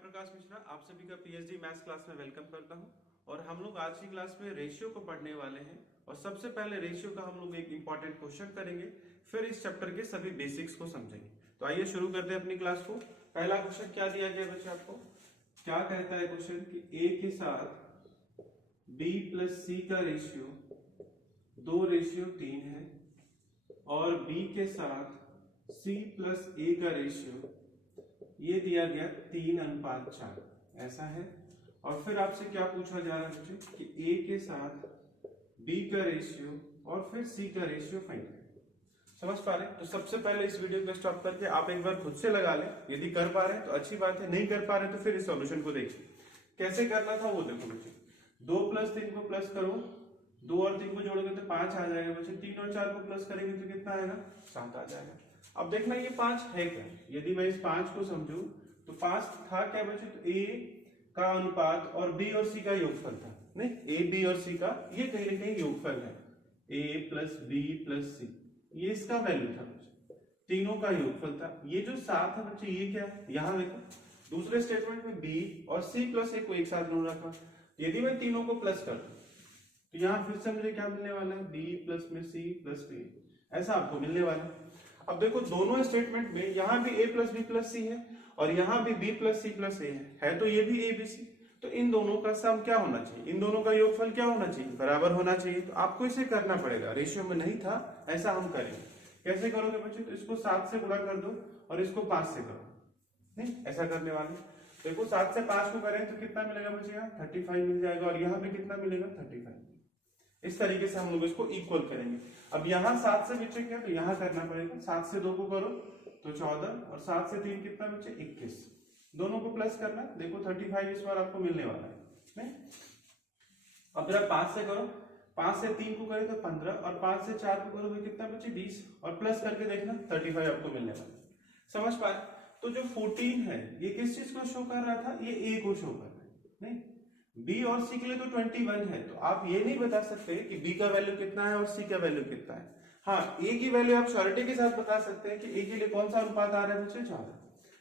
प्रकाश मिश्रा आप सभी का पीएचडी मैथ्स क्लास में वेलकम करता हूं और हम लोग आज की क्लास में रेशियो को पढ़ने वाले हैं। और सबसे पहले रेशियो का हम लोग एक इंपॉर्टेंट क्वेश्चन करेंगे, फिर इस चैप्टर के सभी बेसिक्स को समझेंगे। तो आइए शुरू करते हैं अपनी क्लास को। पहला क्वेश्चन क्या दिया गया बच्चे आपको? क्या कहता है क्वेश्चन कि ए के साथ बी प्लस सी का रेशियो 2:3 है और बी के साथ सी प्लस ए का रेशियो ये दिया गया 3:4 ऐसा है। और फिर आपसे क्या पूछा जा रहा है बच्चे कि ए के साथ बी का रेशियो और फिर सी का रेशियो फाइंड करें। समझ पा रहे? तो सबसे पहले इस वीडियो को स्टॉप करके आप एक बार खुद से लगा लें। यदि कर पा रहे हैं तो अच्छी बात है, नहीं कर पा रहे तो फिर इस सॉल्यूशन को देखिए कैसे करना था वो देखो बच्चे। 2 + 3 को प्लस करो, 2 और 3 को जोड़ोगे तो 5 आ जाएगा बच्चे। 3 और 4 को प्लस करेंगे तो कितना आएगा? 7 आ जाएगा। अब देखना ये 5 है क्या। यदि मैं इस 5 को समझूं तो 5 था क्या बच्चे? तो ए का अनुपात और बी और सी का योगफल था। नहीं, ए बी और सी का ये कहीं ना कहीं योगफल है। ए प्लस बी प्लस सी ये इसका वैल्यू था बच्चे, तीनों का योगफल था। ये जो 7 है बच्चे ये क्या है? यहां देखो दूसरे स्टेटमेंट में बी और सी प्लस ए को एक साथ जोड़ रखा। यदि मैं तीनों को प्लस कर दूं तो यहाँ फिर से मुझे क्या मिलने वाला है? बी प्लस में सी प्लस बी, ऐसा आपको मिलने वाला है। अब देखो दोनों स्टेटमेंट में यहाँ भी a प्लस बी प्लस सी है और यहाँ भी b प्लस सी प्लस ए है तो ये भी a b c। तो इन दोनों का सम क्या होना चाहिए? इन दोनों का योगफल क्या होना चाहिए? बराबर होना चाहिए। तो आपको इसे करना पड़ेगा, रेशियो में नहीं था, ऐसा हम करेंगे। कैसे करोगे बच्चे? तो इसको 7 से गुणा कर दो और इसको 5 से करो। नहीं, ऐसा करने वाले। देखो 7 से 5 को करें तो कितना मिलेगा बच्चे? यहाँ 35 मिल जाएगा और यहाँ पे कितना मिलेगा? 35। इस तरीके से हम लोग इसको इक्वल करेंगे। अब यहाँ 7 से बच्चे क्या, तो यहाँ करना पड़ेगा। 7 से 2 को करो तो 14 और 7 से 3 कितना बच्चे? 21। दोनों को प्लस करना, देखो 35 इस बार आपको मिलने वाला है। नहीं, अब जरा 5 से करो, 5 से 3 को करें तो 15 और 5 से 4 को करोगे कितना बच्चे? 20 और प्लस करके देखना 35 आपको मिलने वाला है। समझ पाए? तो जो 14 है ये किस चीज को शो कर रहा था? ये ए को शो कर रहा है। नहीं, बी और सी के लिए तो 21 है, तो आप ये नहीं बता सकते कि बी का वैल्यू कितना है और सी का वैल्यू कितना है। हाँ, ए की वैल्यू आप श्योरिटी के साथ बता सकते हैं कि ए के लिए कौन सा अनुपात आ रहा है बच्चे? 14।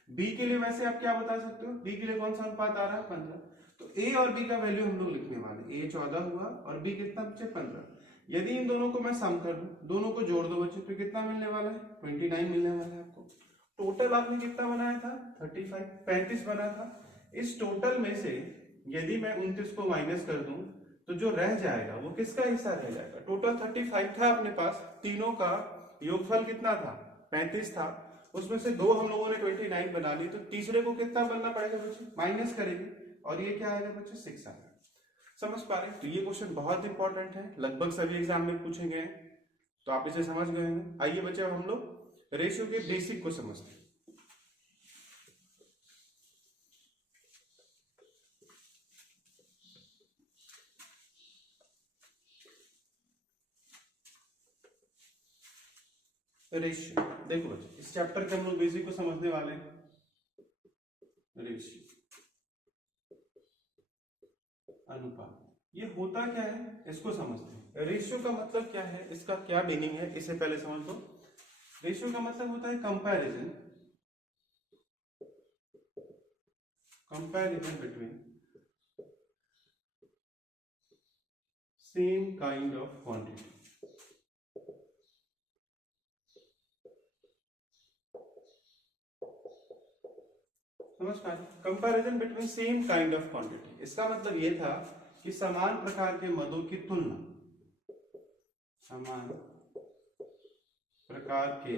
बी के लिए वैसे आप क्या बता सकते हो? बी के लिए कौन सा अनुपात आ रहा है? 15। तो ए और बी का वैल्यू हम लोग लिखने वाले, ए 14 हुआ और बी कितना बच्चे? 15। यदि इन दोनों को मैं सम कर दूं, दोनों को जोड़ दो बच्चे, तो कितना मिलने वाला है? 29 मिलने वाला है आपको। टोटल आपने कितना बनाया था? 35 बना था। इस टोटल में से यदि मैं 29 को माइनस कर दूं तो जो रह जाएगा वो किसका हिस्सा रह जाएगा? टोटल 35 था अपने पास, तीनों का योगफल कितना था? 35 था। उसमें से दो हम लोगों ने 29 बना ली, तो तीसरे को कितना बनना पड़ेगा बच्चे? माइनस करेंगे और ये क्या आएगा बच्चे? 6 आएगा। समझ पा रहे हैं? तो ये क्वेश्चन बहुत इंपॉर्टेंट है, लगभग सभी एग्जाम में पूछे गए हैं, तो आप इसे समझ गए हैं। आइए बच्चे अब हम लोग रेशियो के बेसिक को समझते हैं। रेशियो देखो बच्चे, इस चैप्टर के हम लोग बेसिक को समझने वाले हैं। रेशियो अनुपात ये होता क्या है इसको समझते हैं। रेशियो का मतलब क्या है, इसका क्या मीनिंग है, इसे पहले समझ लो। रेशियो का मतलब होता है comparison, comparison between same kind of quantity. समझ पाए? Comparison between same kind of quantity, इसका मतलब ये था कि समान प्रकार के मदों की तुलना, समान प्रकार के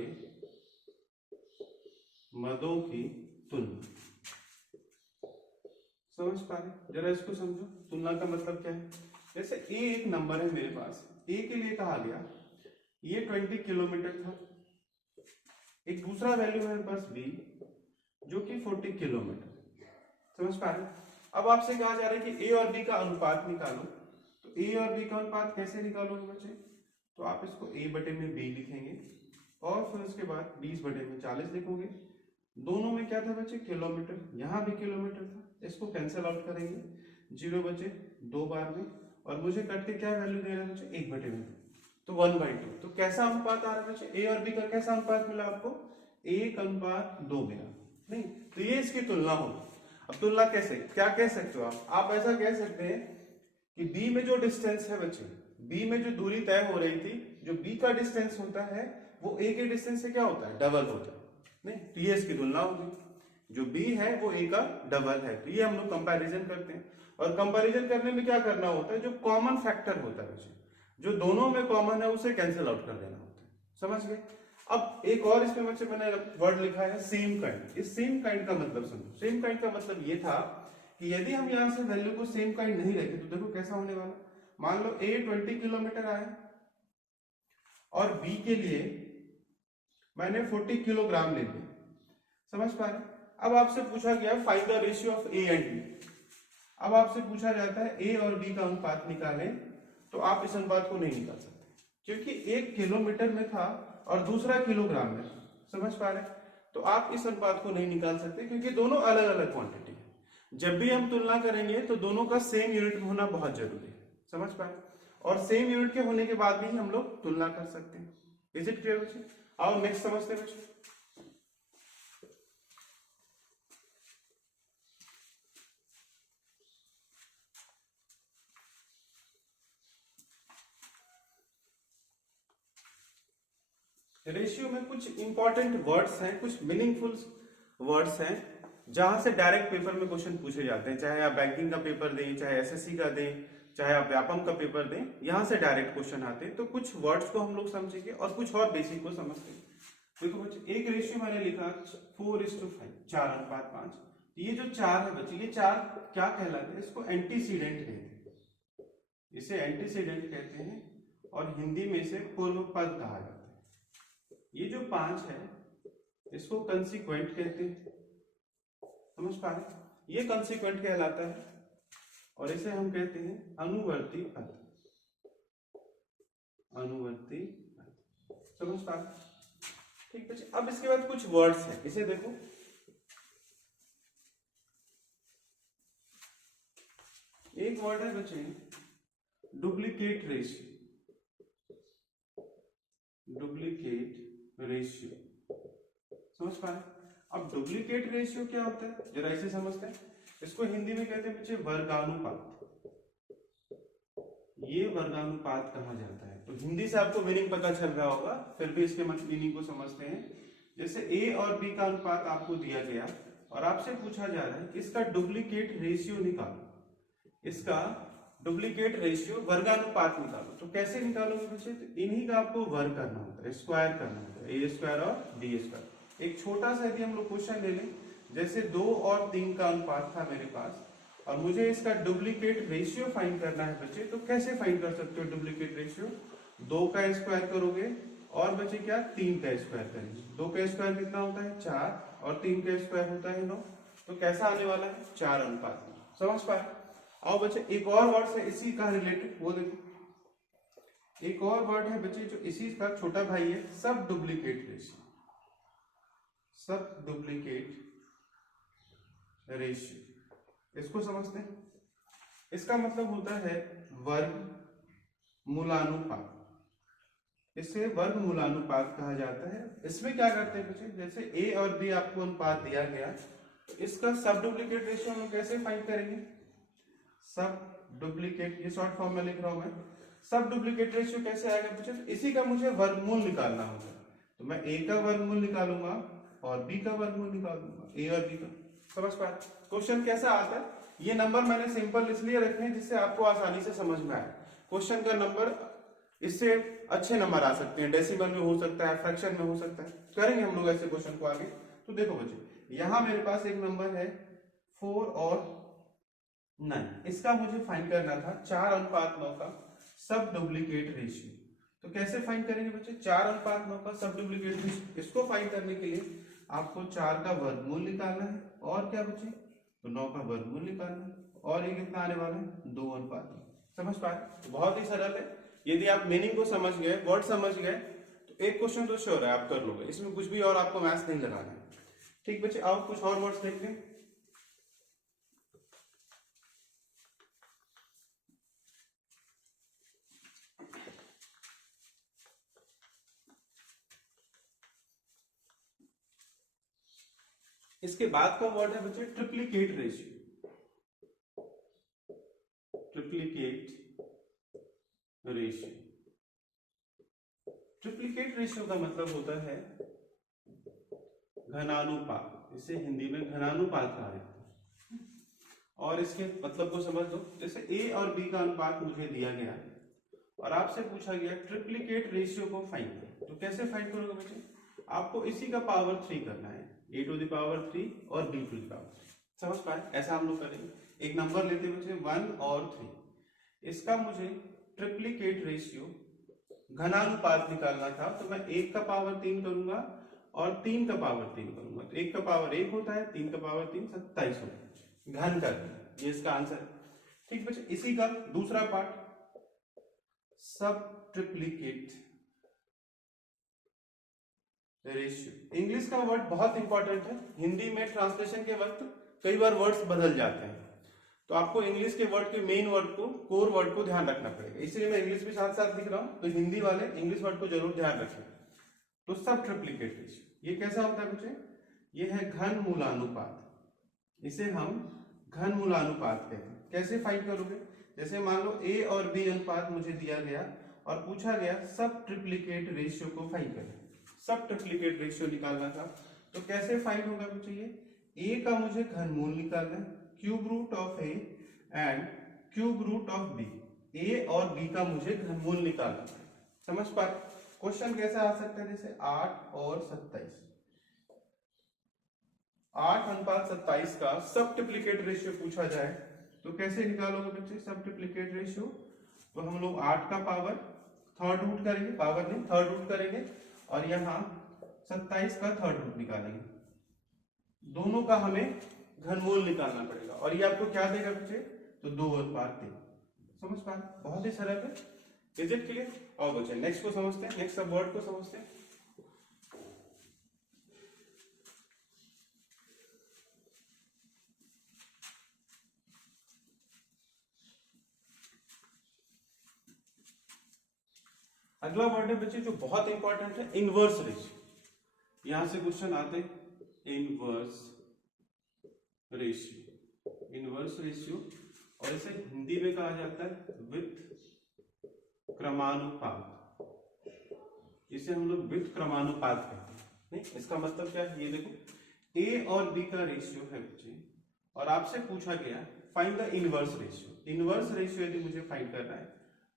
मदों की तुलना। समझ पा रहे? जरा इसको समझो, तुलना का मतलब क्या है। जैसे ए एक नंबर है मेरे पास, ए के लिए कहा गया ये 20 किलोमीटर था। एक दूसरा वैल्यू है मेरे पास बी जो कि 40 किलोमीटर। समझ पा रहे? अब आपसे कहा जा रहा है कि ए और बी का अनुपात निकालो। तो ए और बी का अनुपात कैसे निकालोगे बच्चे? तो आप इसको a बटे में b लिखेंगे और फिर उसके बाद 20 बटे में 40 लिखोगे। दोनों में क्या था बच्चे? किलोमीटर, यहाँ भी किलोमीटर था। इसको कैंसिल आउट करेंगे, 0 बचे 2 बार में, और मुझे कट के क्या वैल्यू दे रहा है बच्चे? 1 बटे में, तो 1/2। तो कैसा अनुपात आ रहा है बच्चे? ए और बी का कैसा अनुपात मिला आपको? 1:2 मिला। नहीं, तो ये इसकी तुलना होगी। अब तुलना कैसे, क्या कह सकते हो आप ऐसा कह सकते हैं कि बी में जो डिस्टेंस है बच्चे, बी में जो दूरी तय हो रही थी, जो बी का डिस्टेंस होता है वो ए के डिस्टेंस से क्या होता है, डबल होता है। नहीं तो ये इसकी तुलना होगी, जो बी है वो ए का डबल है। तो ये हम लोग कंपैरिजन करते हैं, और कंपैरिजन करने में क्या करना होता है, जो कॉमन फैक्टर होता है बच्चे, जो दोनों में कॉमन है उसे कैंसिल आउट कर देना होता है। समझ गए। अब एक और इसमें बच्चे मैंने वर्ड लिखा है सेम काइंड। इस सेम काइंड का मतलब समझो। सेम काइंड का मतलब ये था कि यदि हम यहां से वैल्यू को सेम काइंड नहीं रखे तो देखो कैसा होने वाला। मान लो ए 20 किलोमीटर आया और बी के लिए मैंने 40 किलोग्राम ले लिया। समझ पा रहे। अब आपसे पूछा गया find the ratio of A and B. अब आपसे पूछा जाता है ए और बी का अनुपात निकालें, तो आप इस अनुपात को नहीं निकाल सकते, क्योंकि एक किलोमीटर में था और दूसरा किलोग्राम में। समझ पा रहे। तो आप इस अनुपात को नहीं निकाल सकते, क्योंकि दोनों अलग अलग क्वांटिटी है। जब भी हम तुलना करेंगे तो दोनों का सेम यूनिट में होना बहुत जरूरी है। समझ पाए। और सेम यूनिट के होने के बाद भी हम लोग तुलना कर सकते हैं। इज इट क्लियर बच्चे। आओ नेक्स्ट समझते हैं बच्चे। रेशियो में कुछ इंपॉर्टेंट वर्ड्स हैं, कुछ मीनिंगफुल वर्ड्स हैं, जहां से डायरेक्ट पेपर में क्वेश्चन पूछे जाते हैं। चाहे आप बैंकिंग का पेपर दें, चाहे एसएससी का दें, चाहे आप व्यापम का पेपर दें, यहां से डायरेक्ट क्वेश्चन आते हैं। तो कुछ वर्ड्स को हम लोग समझेंगे और कुछ और बेसिक को समझते हैं। देखो बच्चे, एक रेशियो मैंने लिखा 4:5, 4:5। ये जो 4 है बच्चे, ये 4 क्या कहलाते हैं, इसको एंटीसीडेंट कहते हैं। इसे एंटीसीडेंट कहते हैं और हिंदी में इसे पूर्व पद कहा जाता है। ये जो 5 है इसको कंसीक्वेंट कहते हैं। समझ पा रहे। ये कंसीक्वेंट कहलाता है और इसे हम कहते हैं अनुवर्ती पद। अनुवर्ती पद। समझ पा रहे। ठीक बच्चे। अब इसके बाद कुछ वर्ड्स हैं, इसे देखो। एक वर्ड है बच्चे डुप्लीकेट रेशियो। Duplicate ratio. समझ पा रहे। अब डुप्लीकेट रेशियो क्या होता है जरा इसे समझते हैं। इसको हिंदी में कहते हैं बच्चे वर्गानुपात। ये वर्गानुपात कहा जाता है। तो हिंदी से आपको मीनिंग पता चल रहा होगा, फिर भी इसके मीनिंग को समझते हैं। जैसे ए और बी का अनुपात आपको दिया गया और आपसे पूछा जा रहा है कि इसका डुप्लीकेट रेशियो निकालो। इसका डुप्लीकेट रेशियो वर्गानुपात निकालो। तो कैसे निकालोगे बच्चे, तो इन्हीं का आपको वर्ग करना होता है, स्क्वायर करना होता है, ए स्क्वायर और बी स्क्वायर। एक छोटा सा यदि हम लोग क्वेश्चन ले लें, जैसे 2 और 3 का अनुपात था मेरे पास और मुझे इसका डुप्लीकेट रेशियो फाइंड करना है बच्चे, तो कैसे फाइंड कर सकते हो डुप्लीकेट रेशियो। 2 का स्क्वायर करोगे और बच्चे क्या 3 का स्क्वायर करेंगे। 2 का स्क्वायर कितना होता है 4 और 3 का स्क्वायर होता है 9। तो कैसा आने वाला है 4:5। समझ पाए। आओ बच्चे एक और वर्ड है इसी का रिलेटेड, वो देखो। एक और वर्ड है बच्चे जो इसी का छोटा भाई है, सब डुप्लीकेट रेशियो। सब डुप्लीकेट रेशियो, इसको समझते हैं। इसका मतलब होता है वर्ग मूलानुपात। इसे वर्ग मूलानुपात कहा जाता है। इसमें क्या करते हैं बच्चे, जैसे ए और बी आपको अनुपात दिया गया, तो इसका सब डुप्लीकेट रेशियो हम कैसे फाइंड करेंगे। सब डुप्लीकेट, ये शॉर्ट फॉर्म में लिख रहा हूं मैं। सब डुप्लीकेट रेशियो कैसे आएगा बच्चे, तो इसी का मुझे वर्गमूल निकालना होगा। तो मैं ए का वर्गमूल निकालूंगा और बी का वर्गमूल निकालूंगा, ए और बी का। समझ पा। क्वेश्चन कैसा आता है, ये नंबर मैंने सिंपल इसलिए रखे हैं जिससे आपको आसानी से समझ में आए। क्वेश्चन का नंबर इससे अच्छे नंबर आ सकते हैं, डेसिमल में हो सकता है, फ्रैक्शन में हो सकता है। करेंगे हम लोग ऐसे क्वेश्चन को आगे। तो देखो बच्चे, यहां मेरे पास एक नंबर है 4 और 9। इसका मुझे फाइंड करना था 4:9 का सब डुप्लीकेट रेशियो। तो कैसे फाइंड करेंगे बच्चे, 4:9 का सब डुप्लीकेट रेशियो। इसको फाइंड करने के लिए आपको 4 का वर्गमूल निकालना है और क्या बच्चे, तो 9 का वर्गमूल निकालना है, और ये कितना आने वाला है 2:9। समझ पाए। तो बहुत ही सरल है। यदि आप मीनिंग को समझ गए, वर्ड समझ गए, तो एक क्वेश्चन तो श्योर है आप कर लोगे। इसमें कुछ भी और आपको मैथ्स नहीं लगाना है। ठीक बच्चे, आओ कुछ और वर्ड्स देखते हैं। इसके बाद का वर्ड है बच्चे triplicate ratio. Triplicate ratio. Triplicate ratio का मतलब होता है घनानुपात। इसे हिंदी में घनानुपात कहा जाता है। और इसके मतलब को समझ लो, जैसे ए और बी का अनुपात मुझे दिया गया और आपसे पूछा गया ट्रिप्लीकेट रेशियो को फाइंड करो, तो कैसे फाइंड करोगे बच्चे? आपको इसी का पावर 3 करना है, a टू द पावर 3 और b टू द पावर 3। समझ पाए? ऐसा हम लोग करेंगे। एक नंबर लेते हैं बच्चे 1 और 3, इसका मुझे ट्रिप्लीकेट रेशियो घनानुपात निकालना था, तो मैं 1 का पावर 3 करूंगा और 3 का पावर 3 करूंगा, तो 1 का पावर 1 होता है, 3 का पावर 3 27 होता है। घन कर दिया, ये इसका आंसर है। ठीक बच्चे, इसी का दूसरा पार्ट सब ट्रिप्लीकेट रेशियो। इंग्लिश का वर्ड बहुत इंपॉर्टेंट है, हिंदी में ट्रांसलेशन के वक्त कई बार वर्ड्स बदल जाते हैं, तो आपको इंग्लिश के वर्ड के मेन वर्ड को, कोर वर्ड को ध्यान रखना पड़ेगा। इसलिए मैं इंग्लिश भी साथ साथ लिख रहा हूं, तो हिंदी वाले इंग्लिश वर्ड को जरूर ध्यान रखें। तो सब ट्रिप्लीकेट रेशियो ये कैसा होता है बच्चे? ये है घन मूलानुपात, इसे हम घन मूलानुपात कहते हैं। कैसे फाइंड करोगे? जैसे मान लो ए और बी अनुपात मुझे दिया गया और पूछा गया सब ट्रिप्लीकेट रेशियो को फाइंड करें। सब ट्रिप्लीकेट रेशियो निकालना था, तो कैसे फाइंड होगा बच्चे? ये ए का मुझे घनमूल निकालना है, cube root of A and cube root of B. A और बी का मुझे घनमूल निकालना है। समझ पाए? क्वेश्चन कैसा आ सकता है? जैसे 8 और 27, 8 अनुपात 27 का सब ट्रिप्लीकेट रेशियो पूछा जाए तो कैसे निकालोगे बच्चे सब ट्रिप्लीकेट रेशियो? तो हम लोग 8 का पावर थर्ड रूट करेंगे, पावर नहीं थर्ड रूट करेंगे, और यहाँ 27 का थर्ड रूट निकालेंगे। दोनों का हमें घनमूल निकालना पड़ेगा, और ये आपको क्या देगा बच्चे? तो 2:3। समझ पाए? बहुत ही सरल है। Is it clear? और बच्चे नेक्स्ट को समझते हैं, नेक्स्ट सब वर्ड को समझते हैं। अगला वर्ड है बच्चे जो बहुत इंपॉर्टेंट है, इनवर्स रेशियो। यहां से क्वेश्चन आते हैं, इनवर्स रेशियो। इनवर्स रेशियो, और इसे हिंदी में कहा जाता है वित्त क्रमानुपात। इसे हम लोग वित्त क्रमानुपात कहते हैं। नहीं, इसका मतलब क्या है? ये देखो, ए और बी का रेशियो है बच्चे, और आपसे पूछा गया find the inverse ratio. Inverse ratio यदि मुझे फाइंड करना है,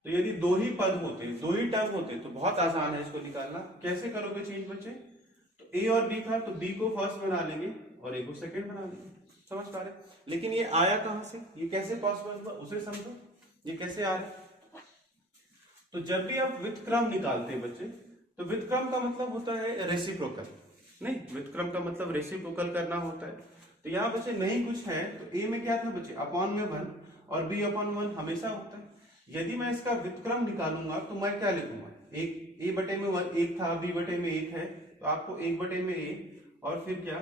तो यदि दो ही पद होते, दो ही टर्म होते, तो बहुत आसान है इसको निकालना। कैसे करोगे चेंज बच्चे? तो ए और बी था, तो बी को फर्स्ट बना लेंगे और ए को सेकंड बना लेंगे। समझ पा रहे? लेकिन ये आया कहां से? ये कैसे पॉसिबल हुआ उसे समझो, ये कैसे आ रहा? तो जब भी आप व्युत्क्रम निकालते हैं बच्चे, तो व्युत्क्रम का मतलब होता है रेसिप्रोकल। नहीं, व्युत्क्रम का मतलब रेसिप्रोकल करना होता है। तो यहाँ बच्चे नहीं कुछ है, तो ए में क्या था बच्चे? अपॉन में 1, और बी अपॉन 1 हमेशा होता है। यदि मैं इसका व्युत्क्रम निकालूंगा तो मैं क्या लिखूंगा? एक ए बटे में 1 1 था, बी बटे में 1 है, तो आपको 1 बटे में ए और फिर क्या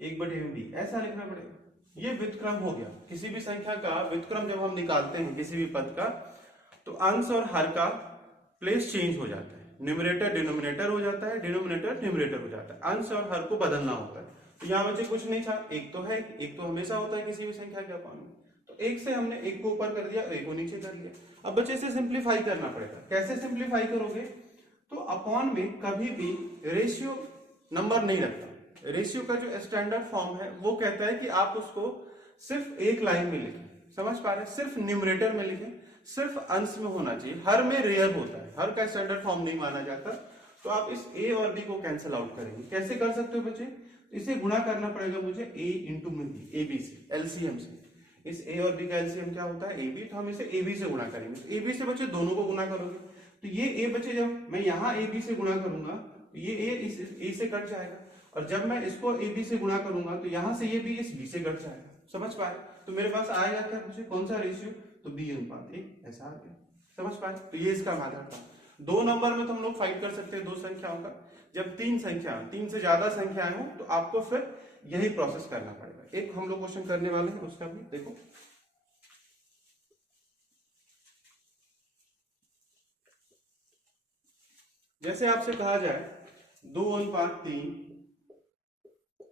1 बटे में बी, ऐसा लिखना पड़ेगा। ये व्युत्क्रम हो गया। किसी भी संख्या का व्युत्क्रम जब हम निकालते हैं किसी भी पद का, तो अंश और हर का प्लेस चेंज हो जाता है। न्यूमरेटर डिनोमिनेटर हो जाता है, डिनोमिनेटर न्यूमरेटर हो जाता है। अंश और हर को बदलना होता है। तो यहाँ बच्चे कुछ नहीं था, एक तो है, एक तो हमेशा होता है किसी भी संख्या के अपॉन में, तो एक से हमने एक को ऊपर कर दिया, एक को नीचे कर दिया। अब बच्चे इसे सिंप्लीफाई करना पड़ेगा। कैसे सिंप्लीफाई करोगे? तो अपॉन में कभी भी रेशियो नंबर नहीं रखता। रेशियो का जो स्टैंडर्ड फॉर्म है वो कहता है कि आप उसको सिर्फ एक लाइन में लिखें। समझ पा रहे? सिर्फ न्यूमरेटर में लिखें, सिर्फ अंश में होना चाहिए। हर में रेयर होता है, हर का स्टैंडर्ड फॉर्म नहीं माना जाता। तो आप इस ए और बी को कैंसिल आउट करेंगे। कैसे कर सकते हो बच्चे? इसे गुणा करना पड़ेगा मुझे ए इंटू में बी, ए बी से, एलसीएम से। इस ए और बी का एलसीएम क्या होता है? A B. तो हम इसे ए बी से गुणा करेंगे। तो ए बी से बच्चे दोनों को गुणा करोगे, तो ये ए बच्चे जब मैं यहाँ ए बी से गुणा करूंगा तो ये ए इस ए से कट जाएगा, और जब मैं इसको ए बी से गुणा करूंगा तो यहां से ये बी इस बी से कट जाएगा। समझ पाए? तो मेरे पास आएगा क्या मुझे? कौन सा रेशियो? तो बी अनुपात ए, ऐसा आ गया। समझ पाए? तो ये इसका मेथड था। दो नंबर में तो हम लोग फाइंड कर सकते हैं दो संख्याओं का। जब तीन से ज्यादा संख्याएं हो तो आपको फिर यही प्रोसेस करना पड़ेगा। एक हम लोग क्वेश्चन करने वाले हैं, उसका भी देखो। जैसे आपसे कहा जाए 2:3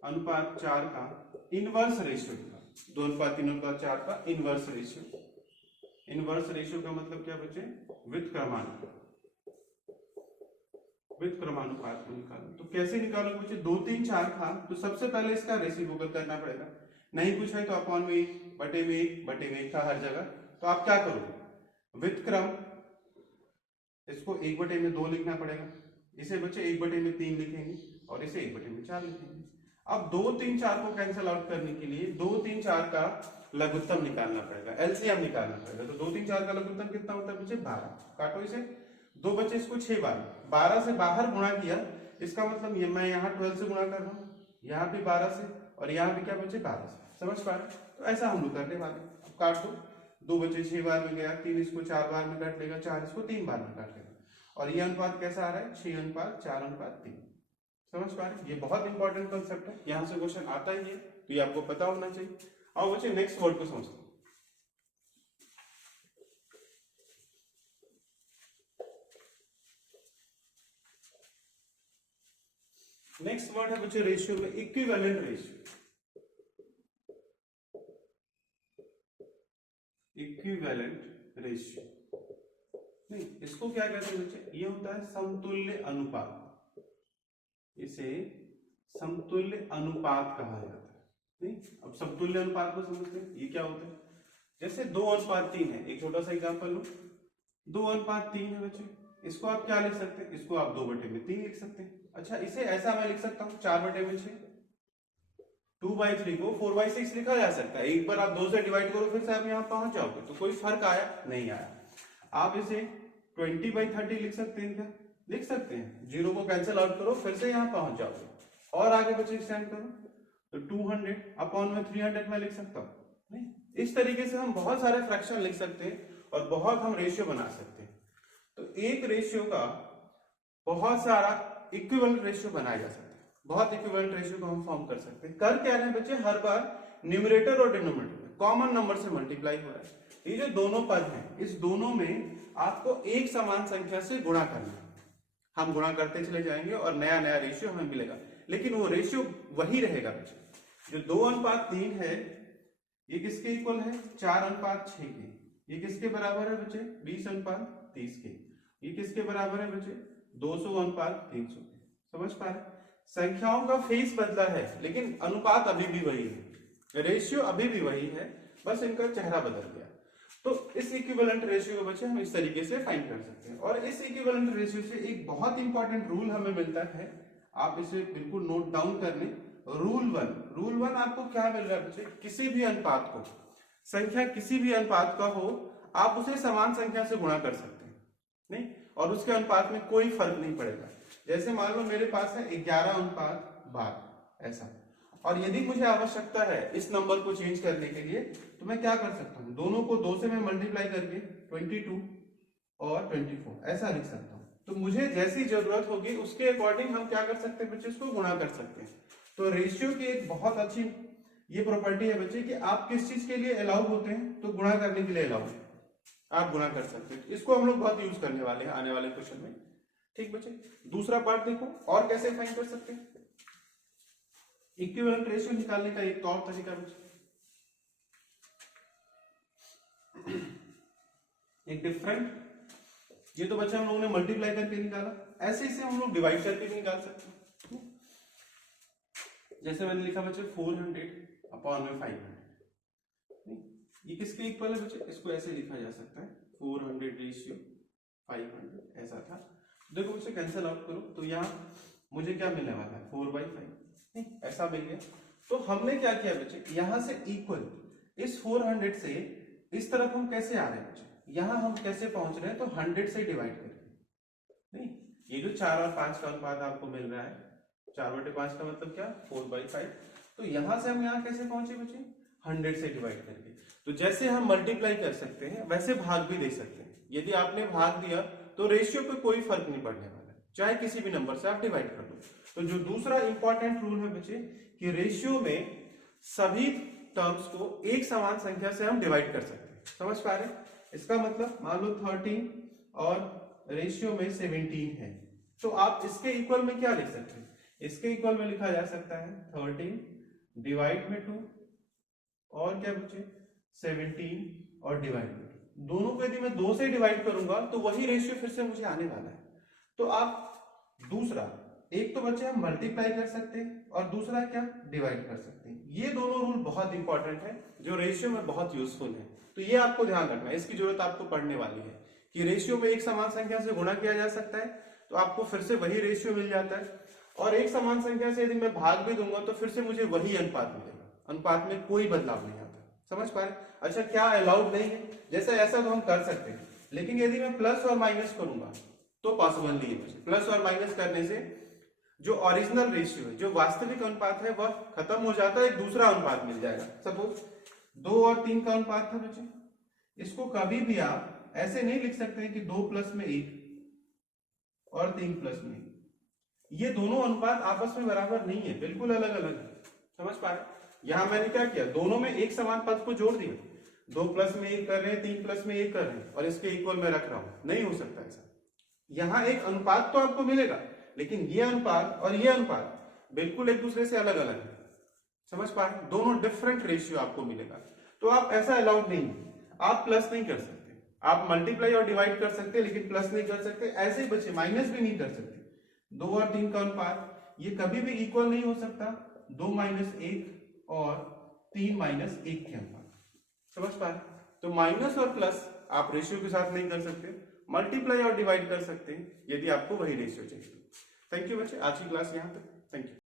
अनुपात 4 का इनवर्स रेशियो का 2:3:4 का इनवर्स रेशियो। इनवर्स रेशियो का मतलब क्या बच्चे? व्युत्क्रमानुपात को निकालो। तो कैसे निकालो बच्चे? 2 3 4 था तो सबसे पहले इसका रेसिप्रोकल करना पड़ेगा। नहीं कुछ है तो अपॉन में 1/1 था हर जगह। तो आप क्या करोगे? व्युत्क्रम इसको 1/2 लिखना पड़ेगा। इसे बच्चे 1/3 लिखेंगे और इसे 1/4 लिखेंगे। अब 2 3 4 को कैंसिल आउट करने के लिए 2 3 4 का लघुत्तम निकालना पड़ेगा, एलसीएम निकालना पड़ेगा। तो 2 3 4 का लघुत्तम कितना होता है बच्चे? 12। काटो इसे, 2 बच्चे इसको 6 बार 12 से बाहर गुणा किया, इसका मतलब ये मैं यहाँ 12 से गुणा कर रहा हूँ, यहाँ भी 12 से और यहाँ भी क्या बच्चे? 12 से। समझ पा रहे? तो ऐसा हम लोग करने वाले। अब काट दो, 2 बच्चे 6 बार में गया, 3 इसको 4 बार में काट लेगा, 4 इसको 3 बार में काट लेगा। और ये अनुपात कैसा आ रहा है? 6:4:3। समझ पा रहे? ये बहुत इंपॉर्टेंट कंसेप्ट है, यहाँ से क्वेश्चन आता ही है, तो ये आपको पता होना चाहिए। अब बच्चे नेक्स्ट वर्ड को समझते हैं। नेक्स्ट वर्ड है बच्चे रेशियो में इक्विवेलेंट रेशियो। इक्विवेलेंट रेशियो नहीं, इसको क्या कहते हैं बच्चे? ये होता है समतुल्य अनुपात। इसे समतुल्य अनुपात कहा जाता है। नहीं, अब समतुल्य अनुपात को समझते हैं, ये क्या होता है? जैसे 2:3 है, एक छोटा सा एग्जांपल लो। 2:3 है बच्चे, इसको आप क्या लिख सकते हैं? इसको आप 2/3 लिख सकते हैं। अच्छा, इसे ऐसा मैं लिख सकता हूँ 4/6। 2/3 को 4/6 लिखा जा सकता है। एक बार आप 2 से डिवाइड करो, फिर से आप यहाँ पहुंच जाओगे। तो कोई फर्क आया? नहीं आया। आप इसे 20/30 लिख सकते हैं क्या? लिख सकते हैं। 0 को कैंसिल आउट करो, फिर से यहाँ पहुंच जाओगे। और आगे बच्चे एक्सटेंड करो तो 200/300 में लिख सकता हूँ। नहीं, इस तरीके से हम बहुत सारे फ्रैक्शन लिख सकते हैं और बहुत हम रेशियो बना सकते हैं। तो एक रेशियो का बहुत सारा इक्विवेलेंट रेशियो बनाया जा सकता है। बहुत इक्विवेलेंट रेशियो को हम फॉर्म कर सकते हैं। कर क्या रहे हैं बच्चे? हर बार न्यूमरेटर और डिनोमिनेटर में कॉमन नंबर से मल्टीप्लाई हो रहा है। ये जो दोनों पद हैं, इस दोनों में आपको एक समान संख्या से गुणा करना है। हम गुणा करते चले जाएंगे और नया नया रेशियो हमें मिलेगा, लेकिन वो रेशियो वही रहेगा बच्चे। जो 2:3 है, ये किसके इक्वल है? 4:6 के। ये किसके बराबर है बच्चे? 20:30 के। ये किसके बराबर है बच्चे? 200:300 के। समझ पा रहे? संख्याओं का फेस बदला है, लेकिन अनुपात अभी भी वही है, रेशियो अभी भी वही है, बस इनका चेहरा बदल गया। तो इस इक्विवेलेंट रेशियो को बच्चे हम इस तरीके से फाइंड कर सकते हैं। और इस इक्विवेलेंट रेशियो से एक बहुत इंपॉर्टेंट रूल हमें मिलता है, आप इसे बिल्कुल नोट डाउन कर लें। रूल वन आपको क्या मिल रहा है बच्चे? किसी भी अनुपात को, संख्या किसी भी अनुपात का हो, आप उसे समान संख्या से गुणा कर सकते हैं। नहीं, और उसके अनुपात में कोई फर्क नहीं पड़ेगा। जैसे मान लो मेरे पास है 11:12 ऐसा, और यदि मुझे आवश्यकता है इस नंबर को चेंज करने के लिए, तो मैं क्या कर सकता हूँ? दोनों को 2 से मैं मल्टीप्लाई करके 22 और 24 ऐसा लिख सकता हूँ। तो मुझे जैसी जरूरत होगी उसके अकॉर्डिंग हम क्या कर सकते हैं बच्चे? इसको गुणा कर सकते हैं। तो रेशियो की एक बहुत अच्छी ये प्रॉपर्टी है बच्चे कि आप किस चीज के लिए अलाउ होते हैं? तो गुणा करने के लिए अलाउ है, आप गुणा कर सकते हैं। इसको हम लोग बहुत यूज करने वाले हैं आने वाले क्वेश्चन में। ठीक बच्चे, दूसरा पार्ट देखो और कैसे फाइंड कर सकते हैं इक्विवेलेंट रेशियो निकालने का एक और तरीका बच्चे। एक डिफरेंट, ये तो बच्चे हम लोगों ने मल्टीप्लाई करके निकाला, ऐसे इसे हम लोग डिवाइड करके भी निकाल सकते हैं। जैसे मैंने लिखा बच्चे 400/500। ये किसके इक्वल है बच्चे? इसको ऐसे लिखा जा सकता है 400/500 ऐसा था। देखो उसे कैंसिल आउट करो तो यहाँ मुझे क्या मिलने वाला है? 4/5 ऐसा मिल गया। तो हमने क्या किया बच्चे? यहां से इक्वल इस 400 से इस तरफ हम कैसे आ रहे हैं बच्चे? यहां हम कैसे पहुंच रहे हैं? तो 100 से डिवाइड करके। नहीं, ये जो 4 और 5 का अनुपात आपको मिल रहा है, 4/5 का मतलब क्या? 4/5। तो यहां से हम यहाँ कैसे पहुंचे बच्चे? 100 से डिवाइड करके। तो जैसे हम मल्टीप्लाई कर सकते हैं वैसे भाग भी दे सकते हैं। यदि आपने भाग दिया तो रेशियो पे कोई फर्क नहीं पड़ने वाला, चाहे किसी भी नंबर से आप डिवाइड कर दो। तो जो दूसरा इंपॉर्टेंट रूल है बच्चे कि रेशियो में सभी टर्म्स को एक समान संख्या से हम डिवाइड कर सकते हैं। समझ पा रहे? इसका मतलब मान लो 13 और रेशियो में 17 है, तो आप इसके इक्वल में क्या लिख सकते हैं? इसके इक्वल में लिखा जा सकता है 13 डिवाइड में 2 और क्या बचे 17 और डिवाइड में 2। दोनों को यदि मैं 2 से डिवाइड करूंगा तो वही रेशियो फिर से मुझे आने वाला है। तो आप दूसरा, एक तो बच्चे हम मल्टीप्लाई कर सकते हैं और दूसरा क्या डिवाइड कर सकते हैं। ये दोनों रूल बहुत इंपॉर्टेंट है जो रेशियो में बहुत यूजफुल है। तो ये आपको ध्यान रखना है, इसकी जरूरत आपको पड़ने वाली है कि रेशियो में एक समान संख्या से गुणा किया जा सकता है तो आपको फिर से वही रेशियो मिल जाता है, और एक समान संख्या से यदि मैं भाग भी दूंगा तो फिर से मुझे वही अनुपात मिलेगा, अनुपात में कोई बदलाव नहीं आता। समझ पा रहे? अच्छा, क्या अलाउड नहीं है? जैसा ऐसा तो हम कर सकते हैं, लेकिन यदि मैं प्लस और माइनस करूंगा तो पॉसिबल नहीं है मुझे। प्लस और माइनस करने से जो ओरिजिनल रेशियो है, जो वास्तविक अनुपात है, वह खत्म हो जाता है, एक दूसरा अनुपात मिल जाएगा। सपोज 2 और 3 का अनुपात था बच्चे, इसको कभी भी आप ऐसे नहीं लिख सकते हैं कि 2 प्लस में 1 और 3 प्लस में 1। ये दोनों अनुपात आपस में बराबर नहीं है, बिल्कुल अलग अलग है। समझ पा रहे? यहां मैंने क्या किया, दोनों में एक समान पद को जोड़ दिया, 2 प्लस में 1 कर रहे हैं, 3 प्लस में 1 कर रहे हैं और इसके इक्वल में रख रहा हूं। नहीं हो सकता ऐसा। यहां एक अनुपात तो आपको मिलेगा, लेकिन ये अनुपात और ये अनुपात बिल्कुल एक दूसरे से अलग अलग है। समझ पा रहे? दोनों डिफरेंट रेशियो आपको मिलेगा। तो आप ऐसा अलाउड नहीं, आप प्लस नहीं कर सकते, आप मल्टीप्लाई और डिवाइड कर सकते हैं लेकिन प्लस नहीं कर सकते। ऐसे ही बच्चे माइनस भी नहीं कर सकते। 2 और 3 का अनुपात ये कभी भी इक्वल नहीं हो सकता 2 माइनस 1 और 3 माइनस 1 के अनुपात। समझ पा रहे? तो माइनस और प्लस आप रेशियो के साथ नहीं कर सकते, मल्टीप्लाई और डिवाइड कर सकते हैं यदि आपको वही रेशियो चाहिए। थैंक यू बच्चे, आज की क्लास यहाँ तक। Thank you.